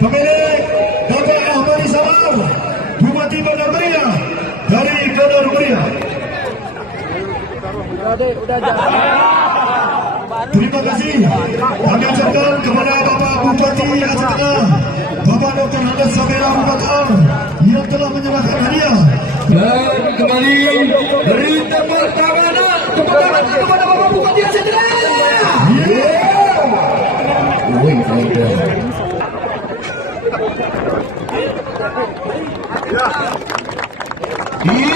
pemilik Bapak Ahmad Sabar, Bupati Bandar Meriah dari Bandar Meriah. Terima kasih kami ucapkan kepada Bapak Bupati Aceh Tengah, Bapak Dr. Hadas Sabera Mubatar yang telah menyerahkan hadiah. Dan kembali dari tepuk tangan kepada Bapak Bupati Aceh Tengah. Di